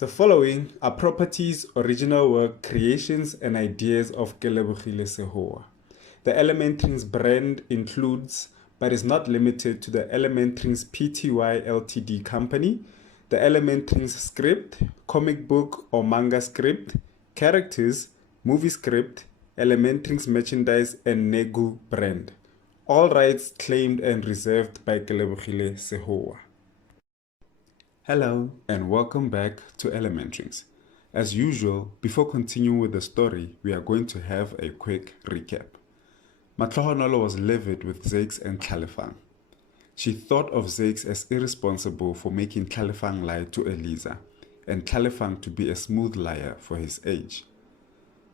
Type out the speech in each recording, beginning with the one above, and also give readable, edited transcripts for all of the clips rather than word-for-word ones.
The following are properties, original work, creations, and ideas of Kelebogile Sehoa. The ElementRings brand includes, but is not limited to, the ElementRings Pty Ltd company, the ElementRings script, comic book or manga script, characters, movie script, ElementRings merchandise, and Negu brand. All rights claimed and reserved by Kelebogile Sehoa. Hello and welcome back to ElementRings. As usual, before continuing with the story, we are going to have a quick recap. Matlohonolo was livid with Zakes and Califang. She thought of Zakes as irresponsible for making Califang lie to Eliza, and Califang to be a smooth liar for his age.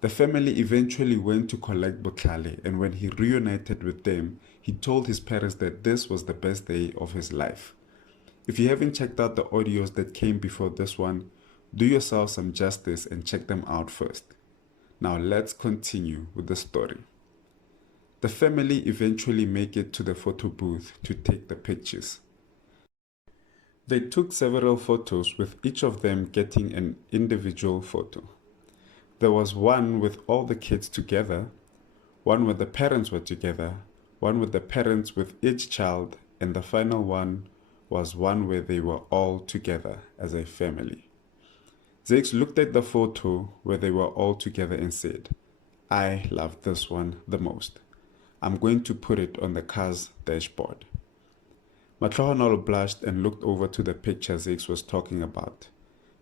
The family eventually went to collect Botlhale, and when he reunited with them, he told his parents that this was the best day of his life. If you haven't checked out the audios that came before this one, do yourself some justice and check them out first. Now let's continue with the story. The family eventually make it to the photo booth to take the pictures. They took several photos, with each of them getting an individual photo. There was one with all the kids together, one where the parents were together, one with the parents with each child, and the final one was one where they were all together as a family. Zakes looked at the photo where they were all together and said, "I love this one the most. I'm going to put it on the car's dashboard." Matlohonolo blushed and looked over to the picture Zakes was talking about,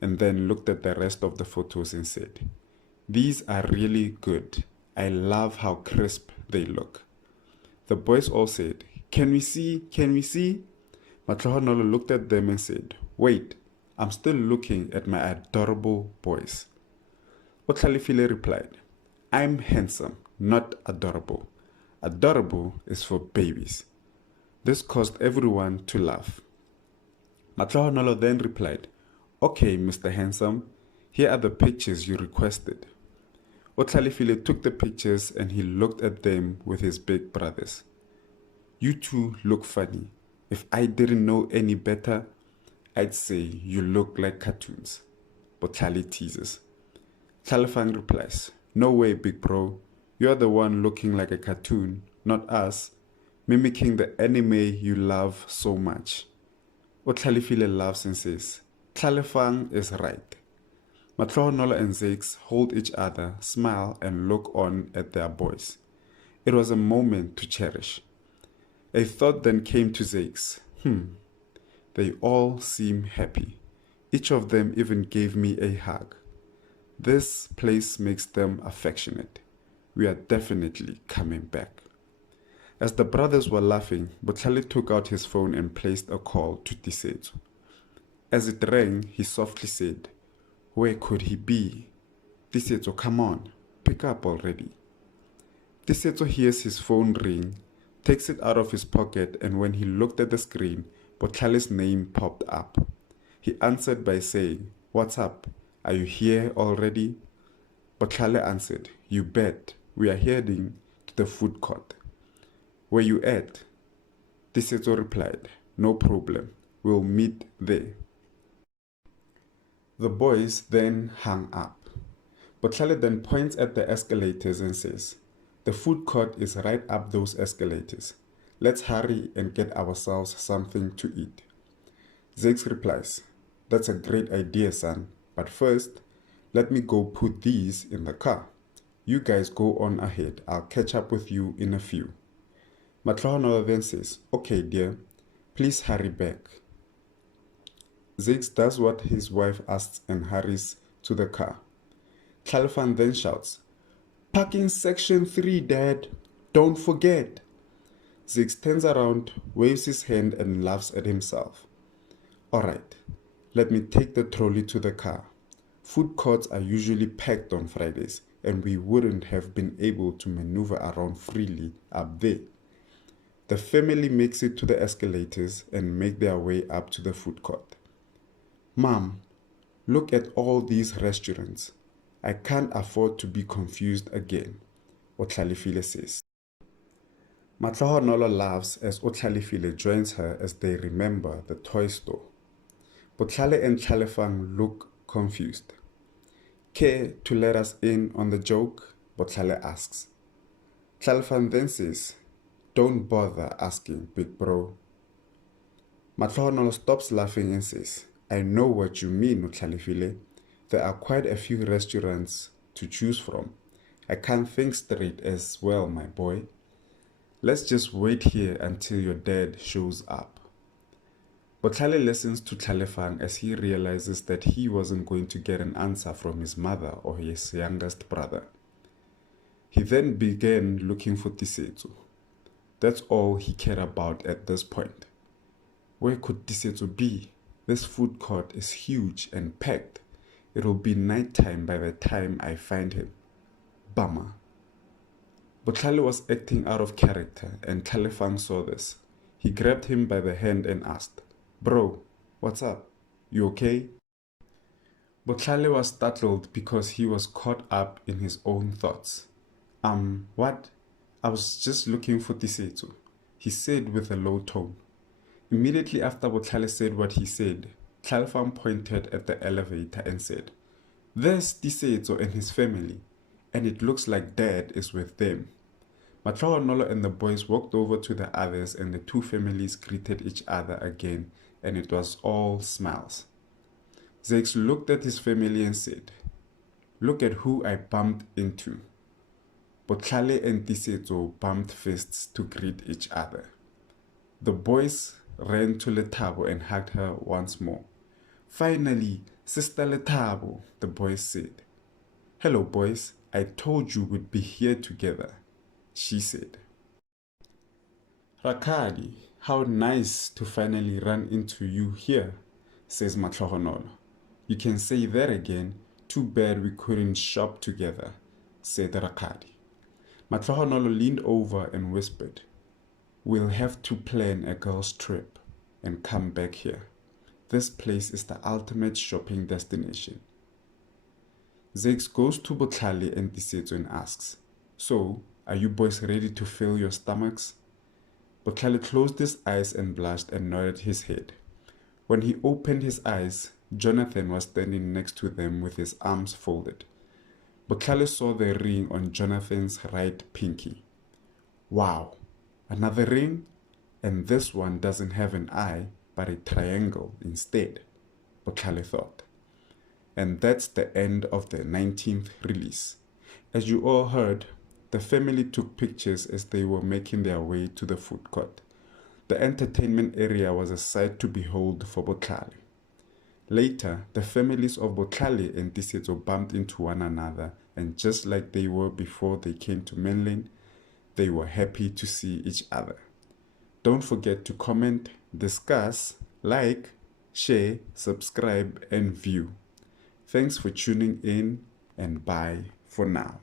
and then looked at the rest of the photos and said, "These are really good. I love how crisp they look." The boys all said, "Can we see? Can we see?" Matlohonolo looked at them and said, "Wait, I'm still looking at my adorable boys." Otlalifile replied, "I'm handsome, not adorable. Adorable is for babies." This caused everyone to laugh. Matlohonolo then replied, "Okay, Mr. Handsome, here are the pictures you requested." Otlalifile took the pictures and he looked at them with his big brothers. "You two look funny. If I didn't know any better, I'd say you look like cartoons." Botlhale teases. Califang replies, "No way, big bro. You're the one looking like a cartoon, not us, mimicking the anime you love so much." Otlalifile laughs and says, "Califang is right." Matlohonolo and Zakes hold each other, smile, and look on at their boys. It was a moment to cherish. A thought then came to Zakes. They all seem happy. Each of them even gave me a hug. This place makes them affectionate. We are definitely coming back. As the brothers were laughing, Botlhale took out his phone and placed a call to Tisetso. As it rang, he softly said, "Where could he be? Tisetso, come on, pick up already." Tisetso hears his phone ring, takes it out of his pocket, and when he looked at the screen, Botlhale's name popped up. He answered by saying, "What's up? Are you here already?" Botlhale answered, "You bet. We are heading to the food court." "Where you at?" Tisetso replied, "No problem. We'll meet there." The boys then hung up. Botlhale then points at the escalators and says, "The food court is right up those escalators. Let's hurry and get ourselves something to eat." Zakes replies, "That's a great idea, son. But first, let me go put these in the car. You guys go on ahead. I'll catch up with you in a few." Matlohonolo then says, "Okay, dear. Please hurry back." Zakes does what his wife asks and hurries to the car. Califan then shouts, "Parking section 3, Dad. Don't forget." Zakes turns around, waves his hand, and laughs at himself. "All right, let me take the trolley to the car. Food courts are usually packed on Fridays, and we wouldn't have been able to maneuver around freely up there." The family makes it to the escalators and make their way up to the food court. "Mom, look at all these restaurants. I can't afford to be confused again," Otlalifile says. Matlohonolo laughs as Otlalifile joins her as they remember the toy store. Botlhale and Califang look confused. Care to let us in on the joke? Botlhale asks. Tlalefang then says, don't bother asking, big bro. Matlohonolo stops laughing and says, I know what you mean, Utlalefile. There are quite a few restaurants to choose from. I can't think straight as well, my boy. Let's just wait here until your dad shows up. Botlhale listens to Tlalefang as he realizes that he wasn't going to get an answer from his mother or his youngest brother. He then began looking for Tisetso. That's all he cared about at this point. Where could Tisetso be? This food court is huge and packed. It'll be nighttime by the time I find him. Bummer. Botlhale was acting out of character and Tlalefang saw this. He grabbed him by the hand and asked, Bro, what's up? You okay? Botlhale was startled because he was caught up in his own thoughts. What? I was just looking for Tisetso, he said with a low tone. Immediately after Botlhale said what he said, Tlalefang pointed at the elevator and said, There's Tisetso and his family, and it looks like Dad is with them. Matlohonolo and the boys walked over to the others and the two families greeted each other again, and it was all smiles. Zakes looked at his family and said, Look at who I bumped into. Botlhale and Tisetso bumped fists to greet each other. The boys ran to Lethabo and hugged her once more. Finally, Sister Lethabo, the boys said. Hello boys, I told you we'd be here together, she said. Rakadi, how nice to finally run into you here, says Matlohonolo. You can say that again. Too bad we couldn't shop together, said Rakadi. Matlohonolo leaned over and whispered, We'll have to plan a girls' trip and come back here. This place is the ultimate shopping destination. Zakes goes to Botlhale and Tisetso and asks, So, are you boys ready to fill your stomachs? Botlhale closed his eyes and blushed and nodded his head. When he opened his eyes, Jonathan was standing next to them with his arms folded. Botlhale saw the ring on Jonathan's right pinky. Wow, another ring? And this one doesn't have an eye, but a triangle instead, Botlhale thought. And that's the end of the 19th release. As you all heard, the family took pictures as they were making their way to the food court. The entertainment area was a sight to behold for Botlhale. Later, the families of Botlhale and Tisetso bumped into one another, and just like they were before they came to mainland, they were happy to see each other. Don't forget to comment, discuss, like, share, subscribe, and view. Thanks for tuning in, and bye for now.